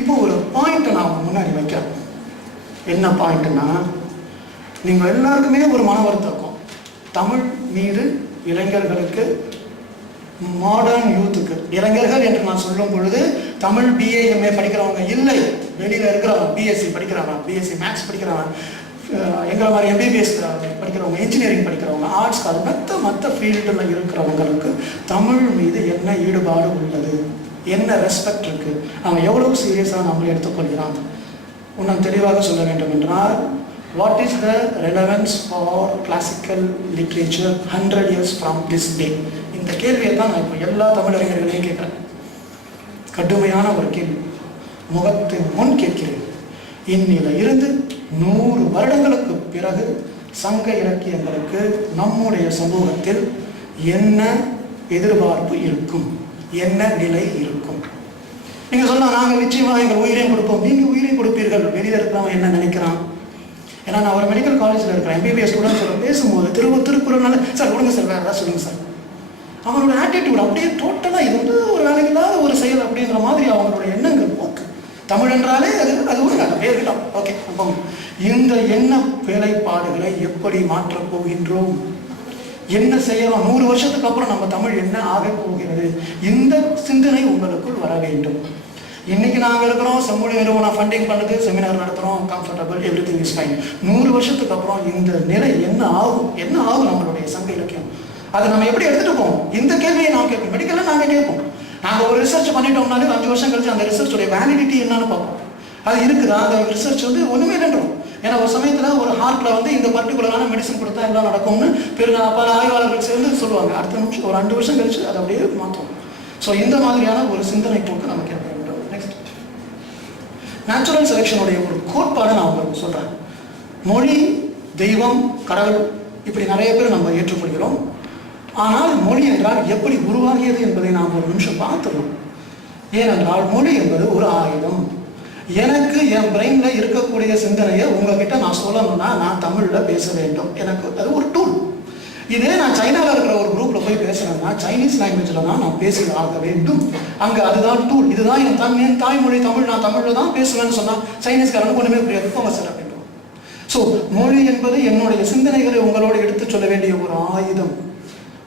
இப்போ ஒரு பாயிண்ட்டை நான் முன்னாடி வைக்கிறேன். என்ன பாயிண்ட்னா, நீங்கள் எல்லாருக்குமே ஒரு மன வருத்தம் இருக்கும். தமிழ் மீது இளைஞர்களுக்கு, மாடர்ன் யூத்துக்கு, இளைஞர்கள் என்று நான் சொல்லும் பொழுது தமிழ் பிஏ எம்ஏ படிக்கிறவங்க இல்லை, வெளியில் இருக்கிறவங்க பிஎஸ்சி படிக்கிறவங்க, பிஎஸ்சி மேக்ஸ் படிக்கிறவங்க, எங்களை மாதிரி எம்பிபிஎஸ் படிக்கிறவங்க, இன்ஜினியரிங் படிக்கிறவங்க, ஆர்ட்ஸ் காலேஜ் மற்ற ஃபீல்டில் இருக்கிறவங்களுக்கு தமிழ் மீது என்ன ஈடுபாடு உள்ளது, என்ன ரெஸ்பெக்ட் இருக்குது, அவன் எவ்வளவு சீரியஸாக நம்மளை எடுத்துக்கொள்கிறான். இன்னும் தெளிவாக சொல்ல வேண்டும் என்றால், what is the relevance for classical literature 100 years from this day? இந்த கேள்வியை தான் நான் இப்போ எல்லா தமிழறிஞர்களையும் கேட்குறேன். கடுமையான ஒரு கேள்வி, முகத்தின் முன் கேட்கிறேன். இன்னில இருந்து 100 வருடங்களுக்கு பிறகு சங்க இலக்கியங்களுக்கு நம்முடைய சமூகத்தில் என்ன எதிர்பார்ப்பு இருக்கும், என்ன நிலை இருக்கும்? நீங்க சொல்லலாம், நாங்கள் நிச்சயமாக எங்கள் உயிரையும் கொடுப்போம். நீங்க உயிரையும் கொடுப்பீர்கள். வெளியில் இருக்கிறவன் என்ன நினைக்கிறான்? ஏன்னா நான் ஒரு மெடிக்கல் காலேஜில் இருக்கிறேன், எம்பிபிஎஸ் ஸ்டூடெண்ட்ஸ் பேசும்போது திருக்குறள்னால சார் கொடுங்க சார், வேறு ஏதாவது சொல்லுங்க சார். அவங்களோட ஆட்டிடியூட் அப்படியே டோட்டலாக இது வந்து ஒரு வேலைக்கு இல்லாத ஒரு செயல் அப்படின்ற மாதிரி அவங்களோட எண்ணங்கள் போக்கு. தமிழ் என்றாலே அது ஒரு அப்படியே இருக்கட்டும், ஓகே. இந்த எண்ண வேலைப்பாடுகளை எப்படி மாற்றப் போகின்றோம், என்ன செய்யலாம், 100 வருஷத்துக்கு அப்புறம் நம்ம தமிழ் என்ன ஆக போகிறது, இந்த சிந்தனை உங்களுக்குள் வர வேண்டும். இன்னைக்கு நாங்கள் இருக்கிறோம், செம்மொழி நிறுவனம் ஃபண்டிங் பண்ணுது, செமினார் நடத்துகிறோம், comfortable, every thing is fine. 100 வருஷத்துக்கு அப்புறம் இந்த நிலை என்ன ஆகும், என்ன ஆகும் நம்மளுடைய சங்க இலக்கியம், அதை நம்ம எப்படி எடுத்துகிட்டு போவோம்? இந்த கேள்வியை நாம் கேட்போம். மெடிக்கலில் நாங்கள் கேட்போம். நாங்கள் ஒரு ரிசர்ச் பண்ணிட்டோம்னாலே 5 வருஷம் கழிச்சு அந்த ரிசர்ச்சுடைய வேலிடிட்டி என்னன்னு பார்ப்போம். அது இருக்குதா, அந்த ரிசர்ச் வந்து ஒன்றுமே இல்லைன்றோம். ஏன்னா ஒரு சமயத்தில் ஒரு ஹார்ட்டில் வந்து இந்த பர்டிகுலரான மெடிசன் கொடுத்தா எல்லாம் நடக்கும்னு பல ஆய்வாளர்கள் சேர்ந்து சொல்லுவாங்க. அடுத்த நிமிஷம் ஒரு 2 வருஷம் கழிச்சு அதை அப்படியே மாற்றுவோம். ஸோ இந்த மாதிரியான ஒரு சிந்தனை போக்கு நமக்கு ஏற்படும். நெக்ஸ்ட், நேச்சுரல் செலெக்ஷனுடைய ஒரு கோட்பாடை நான் உங்களுக்கு சொல்கிறேன். மொழி, தெய்வம், கடவுள், இப்படி நிறைய பேர் நம்ம ஏற்றுக்கொள்கிறோம். ஆனால் மொழி என்றால் எப்படி உருவாகியது என்பதை நாம் ஒரு நிமிஷம் பார்த்துடணும். ஏனென்றால் மொழி என்பது ஒரு ஆயுதம். எனக்கு என் பிரெயினில் இருக்கக்கூடிய சிந்தனையை உங்ககிட்ட நான் சொல்லணும்னா நான் தமிழில் பேச வேண்டும். எனக்கு அது ஒரு டூல். இதே நான் சைனாவில் இருக்கிற ஒரு குரூப்பில் போய் பேசுகிறேன்னா சைனீஸ் லாங்குவேஜில் தான் நான் பேசி ஆக வேண்டும். அங்கே அதுதான் டூல். இதுதான் என் தாய்மொழி தமிழ், நான் தமிழில் தான் பேசுவேன்னு சொன்னால் சைனீஸ்காரனுக்கு ஒன்றுமே புரியாது, போங்க சார் அப்படின்றோம். ஸோ மொழி என்பது என்னுடைய சிந்தனைகளை உங்களோடு எடுத்து சொல்ல வேண்டிய ஒரு ஆயுதம்.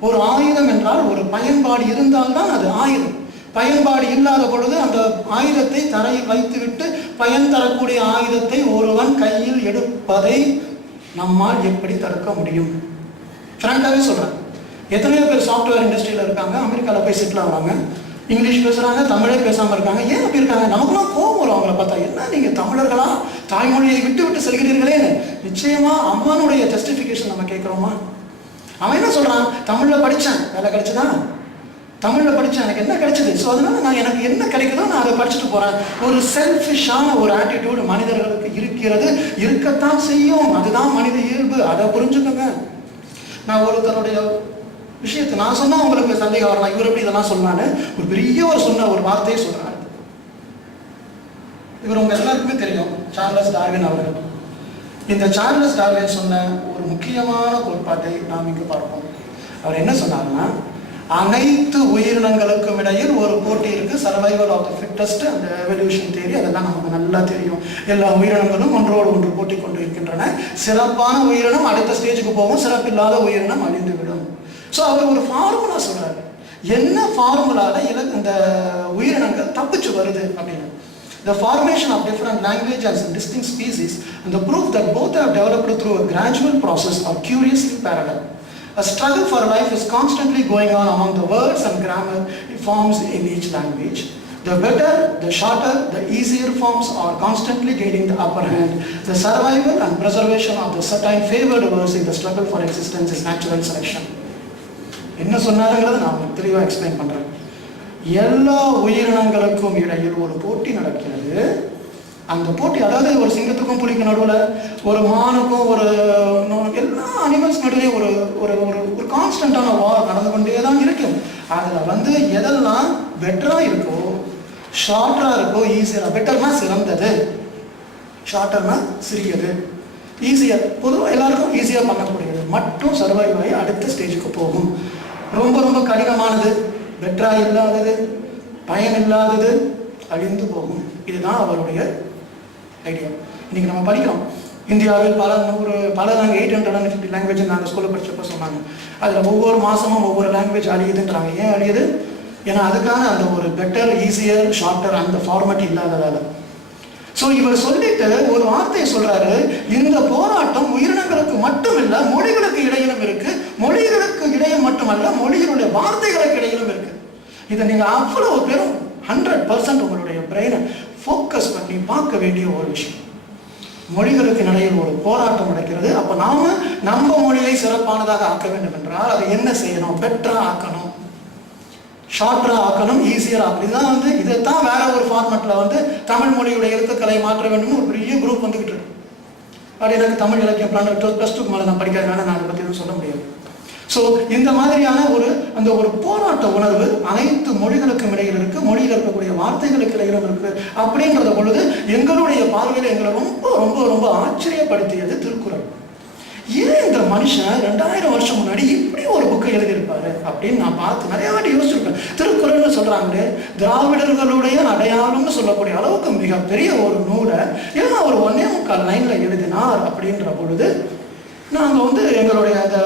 ஒரு ஆயுதம் என்றால் ஒரு பயன்பாடு இருந்தால்தான் அது ஆயுதம். பயன்பாடு இல்லாத பொழுது அந்த ஆயுதத்தை தரையில் வைத்துவிட்டு பயன் தரக்கூடிய ஆயுதத்தை ஒருவன் கையில் எடுப்பதை நம்மால் எப்படி தடுக்க முடியும்? ஃப்ராங்காகவே சொல்கிறேன், எத்தனையோ பேர் சாஃப்ட்வேர் இண்டஸ்ட்ரியில் இருக்காங்க, அமெரிக்காவில் போய் செட்டில் ஆகிறாங்க, இங்கிலீஷ் பேசுகிறாங்க, தமிழே பேசாமல் இருக்காங்க. ஏன் அப்படி இருக்காங்க? நமக்குலாம் கோபம் வரும் அவங்கள பார்த்தா. என்ன நீங்கள் தமிழர்களா, தாய்மொழியை விட்டு விட்டு செல்கிறீர்களேன்னு. நிச்சயமாக அவனுடைய ஜஸ்டிஃபிகேஷன் நம்ம கேட்குறோமா? அவன் என்ன சொல்கிறான்? தமிழில் படித்தேன், வேலை கிடைச்சதான், தமிழில் படித்தேன், எனக்கு என்ன கிடைச்சது, ஸோ அதனால் நான் எனக்கு என்ன கிடைக்குதோ நான் அதை படிச்சுட்டு போகிறேன். ஒரு செல்ஃபிஷான ஒரு ஆட்டிடியூடு மனிதர்களுக்கு இருக்கிறது, இருக்கத்தான் செய்யும். அதுதான் மனித இயல்பு, அதை புரிஞ்சுக்கோங்க. நான் ஒருத்தருடைய விஷயத்தை நான் சொன்னால் உங்களுக்கு சந்தேகம் வரலாம், இவர் எப்படி இதெல்லாம் சொன்னான்னு. ஒரு பெரிய சொன்ன ஒரு வார்த்தையை சொல்கிறார். இவர் உங்கள் எல்லாருக்குமே தெரியும், சார்லஸ் டார்வின் அவர்கள். இந்த சார்லஸ் டார்வின் சொன்ன ஒரு முக்கியமான கோட்பாட்டை நாம் இங்கு பார்ப்போம். அவர் என்ன சொன்னார்னா, அனைத்து உயிரினங்களுக்கும் இடையில் ஒரு போட்டி இருக்கு, சர்வைவல் ஆஃப் த ஃபிட்டஸ்ட், அந்த எவல்யூஷன் தியரி, அதெல்லாம் நமக்கு நல்லா தெரியும். எல்லா உயிரினங்களும் ஒன்றோடு ஒன்று போட்டி கொண்டு இருக்கின்றன. சிறப்பான உயிரினம் அடுத்த ஸ்டேஜுக்கு போகும், சிறப்பில்லாத உயிரினம் அழிந்து விடும். ஸோ அவர் ஒரு ஃபார்முலா சொல்றாரு. என்ன ஃபார்முலால இந்த உயிரினங்கள் தப்பிச்சு வருது அப்படின்னு. The formation of different languages and distinct species and the proof that both have developed through a gradual process are curiously parallel. A struggle for life is constantly going on among the words and grammar forms in each language. The better, the shorter, the easier forms are constantly gaining the upper hand. The survival and preservation of the certain favored words in the struggle for existence is natural selection. என்ன சொன்னாருங்கிறத நான் தெளிவாக explain பண்ணுறேன். எல்லா உயிரினங்களுக்கும் இடையில் ஒரு போட்டி நடக்கிறது. அந்த போட்டி, அதாவது ஒரு சிங்கத்துக்கும் புலிக்கும் நடுவில், ஒரு மானுக்கும் ஒரு எல்லா அனிமல்ஸ் நடுவே ஒரு ஒரு ஒரு கான்ஸ்டன்டான வார் நடந்து கொண்டே தான் இருக்கும். அதில் வந்து எதெல்லாம் பெட்டராக இருக்கோ, ஷார்ட்டராக இருக்கோ, ஈஸியாக, பெட்டர்னா சிறந்தது, ஷார்ட்டர்னா சிறியது, ஈஸியாக, பொதுவாக எல்லாருக்கும் ஈஸியாக பண்ணக்கூடியது மட்டும் சர்வைவ் ஆகி அடுத்த ஸ்டேஜுக்கு போகும். ரொம்ப ரொம்ப கடினமானது, பெட்டராக இல்லாதது, பயன் இல்லாதது அழிந்து போகும். இதுதான் அவருடைய ஐடியா. இன்னைக்கு நம்ம படிக்கிறோம் இந்தியாவில் பல 850 லாங்குவேஜ் நாங்கள் ஸ்கூலில் படித்தப்போ சொன்னாங்க. அதில் ஒவ்வொரு மாதமும் ஒவ்வொரு லாங்குவேஜ் அழியுதுன்றாங்க. ஏன் அழியுது? ஏன்னா அதுக்கான அந்த ஒரு பெட்டர், ஈஸியர், ஷார்ட்டர் அந்த ஃபார்மேட் இல்லாததால். ஸோ இவர் சொல்லிட்டு ஒரு வார்த்தையை சொல்றாரு, இந்த போராட்டம் உயிரினங்களுக்கு மட்டும் இல்லை, மொழிகளுக்கு இடையிலும் இருக்கு. மொழிகளுக்கு இடையில் மட்டுமல்ல, மொழிகளுடைய வார்த்தைகளுக்கு இடையிலும் இருக்கு. இதை நீங்க அவ்வளவு பேரும் 100% உங்களுடைய பிரெயினை ஃபோக்கஸ் பண்ணி பார்க்க வேண்டிய ஒரு விஷயம். மொழிகளுக்கு இடையில் ஒரு போராட்டம் நடக்கிறது. அப்ப நாம நம்ம மொழியை சிறப்பானதாக ஆக்க வேண்டும் என்றால் அதை என்ன செய்யணும்? பெட்டரா ஆக்கணும், ஷார்ட்டரா ஆக்கணும், ஈஸியரா ஆக்கணும். இதுதான் இதைத்தான் வேற ஒரு ஃபார்மேட்ல தமிழ் மொழியுடைய எழுத்துக்களை மாற்ற வேண்டும் ஒரு பெரிய குரூப் வந்துகிட்டு இருக்கு. அப்படி எனக்கு தமிழ் இலக்கியம் +2 மேலே நான் படிக்கிறதுனால நான் அதை பற்றி எதுவும் சொல்ல முடியாது. ஸோ இந்த மாதிரியான அந்த ஒரு போராட்ட உணர்வு அனைத்து மொழிகளுக்கும் இடையில் இருக்கு, மொழியில் இருக்கக்கூடிய வார்த்தைகளுக்கு இடையிலும் இருக்கு. அப்படின்றத பொழுது எங்களுடைய பார்வையில் எங்களை ரொம்ப ரொம்ப ரொம்ப ஆச்சரியப்படுத்தியது திருக்குறள். ஏன் இந்த மனுஷன் 2000 வருஷம் முன்னாடி இப்படி ஒரு புக்கை எழுதியிருப்பாரு அப்படின்னு நான் பார்த்து நிறைய வாட்டி யோசிச்சிருப்பேன். திருக்குறள்னு சொல்றாங்களே, திராவிடர்களுடைய அடையாளம்னு சொல்லக்கூடிய அளவுக்கு மிகப்பெரிய ஒரு நூலை ஏன்னா ஒரு 1.25 லைன்ல எழுதினார் அப்படின்ற பொழுது நாங்கள் எங்களுடைய அந்த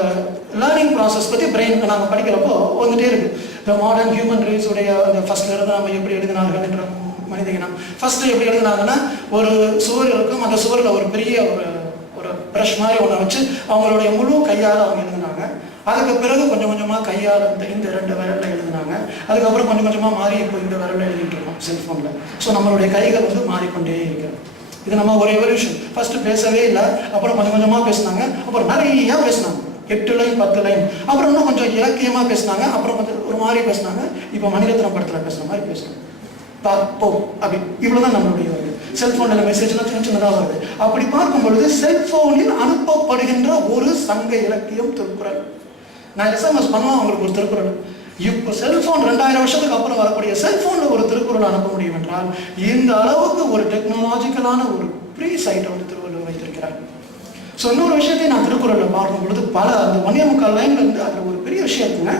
லேர்னிங் ப்ராசஸ் பற்றி பிரெயின் நாங்கள் படிக்கிறப்போ வந்துட்டே இருக்கு. இந்த மாடர்ன் ஹியூமன் ரேஸ் உடைய அந்த ஃபர்ஸ்ட்ல இருந்து நம்ம எப்படி எழுதினார்கள் என்ற மனித இனம் ஃபர்ஸ்ட் எப்படி எழுதினாங்கன்னா, ஒரு சுவர் இருக்கும், அந்த சுவரில் ஒரு பெரிய ஒரு ப்ரஷ் மாதிரி ஒன்றை வச்சு அவங்களுடைய முழு கையால் அவங்க எழுதினாங்க. அதுக்கு பிறகு கொஞ்சம் கொஞ்சமாக கையால் இந்த 2 விரலில் எழுதினாங்க. அதுக்கப்புறம் கொஞ்சம் கொஞ்சமாக மாறி இப்போ இந்த விரலில் எழுதிட்டு இருக்கோம் செல்ஃபோனில். ஸோ நம்மளுடைய கைகள் மாறிக்கொண்டே இருக்கிறது. இது நம்ம ஒரு எவல்யூஷன். ஃபர்ஸ்ட் பேசவே இல்லை, அப்புறம் கொஞ்சம் கொஞ்சமாக பேசினாங்க, அப்புறம் நிறைய பேசினாங்க, 8 லைன் 10 லைன், அப்புறம் இன்னும் கொஞ்சம் இலக்கியமாக பேசினாங்க, அப்புறம் கொஞ்சம் ஒரு மாதிரி பேசினாங்க, இப்போ மணிரத்னம் படத்தில் பேசுகிற மாதிரி பேசுகிறாங்க. போ அப்படி இவ்வளோதான் நம்மளுடைய செல்ஃபோனில் மெசேஜ்லாம் சின்னதாக வருது. அப்படி பார்க்கும் பொழுது செல்ஃபோனில் அனுப்பப்படுகின்ற ஒரு சங்க இலக்கியம் திருக்குறள். நான் எஸ்எம்எஸ் பண்ணுவேன் அவங்களுக்கு ஒரு திருக்குறள். இப்போ செல்போன் 2000 வருஷத்துக்கு அப்புறம் வரக்கூடிய செல்போன்ல ஒரு திருக்குறள் அனுப்ப முடியும் என்றால் இந்த அளவுக்கு ஒரு டெக்னாலஜிக்கலான ஒரு ப்ரீ சைட்டை திருவள்ளுவர் வைத்திருக்கிறார். ஸோ இன்னொரு விஷயத்தையும் நான் திருக்குறளில் பார்க்கும் பொழுது பல அந்த 1.25 லைன்ல இருந்து அதில் ஒரு பெரிய விஷயம் இருக்குங்க.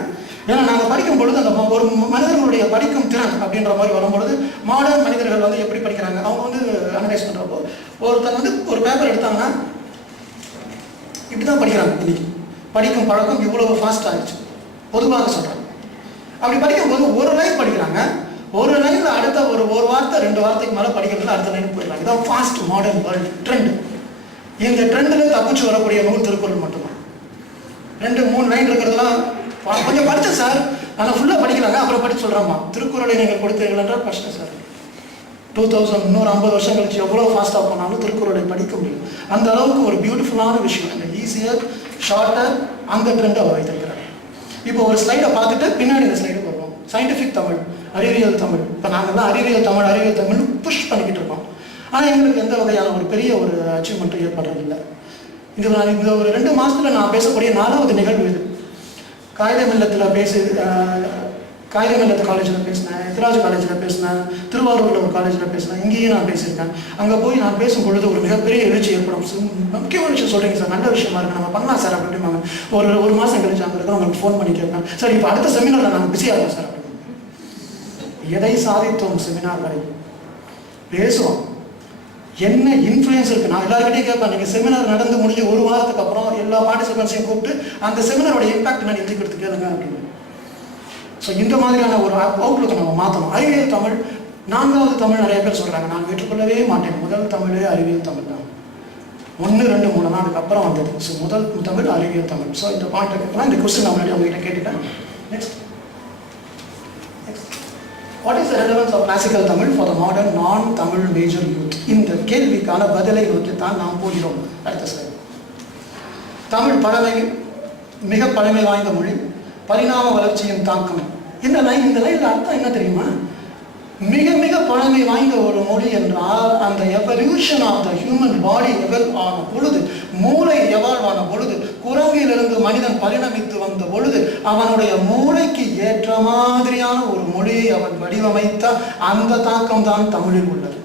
ஏன்னா நாங்கள் படிக்கும் பொழுது அந்த ஒரு மனிதர்களுடைய படிக்கும் திறன் அப்படின்ற மாதிரி வரும்பொழுது மாடர்ன் மனிதர்கள் எப்படி படிக்கிறாங்க, அவங்க அனலைஸ் பண்ணுறப்போ ஒருத்தங்க ஒரு பேப்பர் எடுத்தாங்கன்னா இப்படிதான் படிக்கிறாங்க. இன்னைக்கு படிக்கும் பழக்கம் இவ்வளவு ஃபாஸ்ட் ஆயிடுச்சு பொதுவாக சொல்கிறாங்க. அப்படி படிக்கும்போது ஒரு லைன் படிக்கிறாங்க, ஒரு லைன்ல அடுத்த ஒரு வார்த்தை 2 வார்த்தைக்கு மேலே படிக்கிறதுல அடுத்த லைன் போயிடலாம். இதான் ஃபாஸ்ட் மாடர்ன் வேர்ல்டு ட்ரெண்ட். இந்த ட்ரெண்டில் தப்பிச்சு வரக்கூடிய நூல் திருக்குறள் மட்டும்தான். 2-3 லைன் இருக்கிறதுலாம் கொஞ்சம் படித்தேன் சார், ஆனால் ஃபுல்லாக படிக்கிறாங்க, அப்புறம் படித்து சொல்கிறாமா திருக்குறளை நீங்கள் கொடுத்தீர்கள் என்றால் படிச்சேன் சார். 2000 இன்னொரு 50 வருஷம் கழிச்சு எவ்வளோ ஃபாஸ்ட்டாக போனாலும் திருக்குறளை படிக்க முடியும். அந்த அளவுக்கு ஒரு பியூட்டிஃபுல்லான விஷயம், அந்த ஈஸியர், ஷார்ட்டர், அந்த ட்ரெண்டை அவர் வைத்திருக்கிறார். இப்போ ஒரு ஸ்லைடை பார்த்துட்டு பின்னாடி இந்த ஸ்லைடுக்கு வருவோம். சயின்டிஃபிக் தமிழ், அறிவியல் தமிழ். இப்போ நாங்கள்லாம் அறிவியல் தமிழ்னு புஷ் பண்ணிக்கிட்டு இருக்கோம். ஆனால் எங்களுக்கு எந்த வகையான ஒரு பெரிய ஒரு அச்சீவ்மெண்ட்டும் ஏற்படுறதில்லை. இந்த ஒரு 2 மாதத்தில் நான் பேசக்கூடிய 4வது நிகழ்வு இது. காகிதமில்லத்து காலேஜில் பேசினேன், எத்ராஜ் காலேஜில் பேசினேன், திருவாரூரில் ஒரு காலேஜில் பேசினேன், இங்கேயே நான் பேசியிருக்கேன். அங்கே போய் நான் பேசும் பொழுது ஒரு மிகப்பெரிய எழுச்சி ஏற்படும். முக்கியமான விஷயம் சொல்கிறீங்க சார், நல்ல விஷயமா இருக்குது, நம்ம பண்ணலாம் சார் அப்படின்பாங்க. ஒரு மாதம் கழிச்சு அங்கே இருக்கிறவங்களுக்கு ஃபோன் பண்ணி கேட்பேன், சார் இப்போ அடுத்த செமினாரில் நாங்கள் பிஸியாக இருக்கோம் சார் அப்படின்னு. எதை சாதித்தோம் செமினார் வரை பேசுவோம், என்ன இன்ஃப்ளூயன்ஸ் இருக்குது. நான் எல்லாருக்கிட்டையும் கேட்பேன், நீங்கள் செமினார் நடந்து முடிஞ்சு 1 வாரத்துக்கு அப்புறம் எல்லா பார்ட்டிசிபென்ட்ஸையும் கூப்பிட்டு அந்த செமினாரோட இம்பாக்ட் நான் எழுதிக்கிறது கேளுங்க அப்படின்னு. ஸோ இந்த மாதிரியான ஒரு அவுட்லுக்கை நம்ம மாற்றணும். அறிவியல் தமிழ் 4வது தமிழ் நிறைய பேர் சொல்கிறாங்க, நான் ஏற்றுக்கொள்ளவே மாட்டேன். முதல் தமிழே அறிவியல் தமிழ் தான். 1, 2, 3 நாளுக்கு வந்தது. ஸோ முதல் தமிழ் அறிவியல் தமிழ். ஸோ இந்த பாயிண்ட் கேட்கலாம். இந்த கொஸ்டின் நான் முன்னாடி அவங்ககிட்ட கேட்டுட்டேன். Next, what is the relevance of classical Tamil for the modern நான்-தமிழ் major youth? இந்த கேள்விக்கான பதிலை நோக்கித்தான் நாம் போகிறோம். அடுத்த ஸ்லைடு. தமிழ் மிக பழமை வாய்ந்த மொழி, பரிணாம வளர்ச்சியின் தாக்கம். இந்த லைனில் அர்த்தம் என்ன தெரியுமா? மிக மிக பழமை வாய்ந்த ஒரு மொழி என்றால் அந்த evolution of the human body evolve ஆன பொழுது, மூளை எவால்வ் ஆன பொழுது, குரங்கிலிருந்து மனிதன் பரிணமித்து வந்த பொழுது அவனுடைய மூளைக்கு ஏற்ற மாதிரியான ஒரு மொழியை அவன் வடிவமைத்த அந்த தாக்கம் தான் தமிழில் உள்ளது.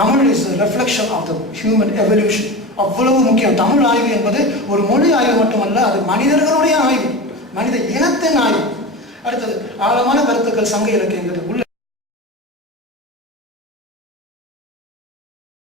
Tamil is reflection of the human evolution. அவ்வளவு முக்கியம். தமிழ் ஆய்வு என்பது ஒரு மொழி ஆய்வு மட்டுமல்ல, அது மனிதர்களுடைய ஆய்வு, மனித இனத்தின் ஆய்வு. அடுத்தது ஆழமான கருத்துக்கள் சங்க இலக்கியங்கள் உள்ள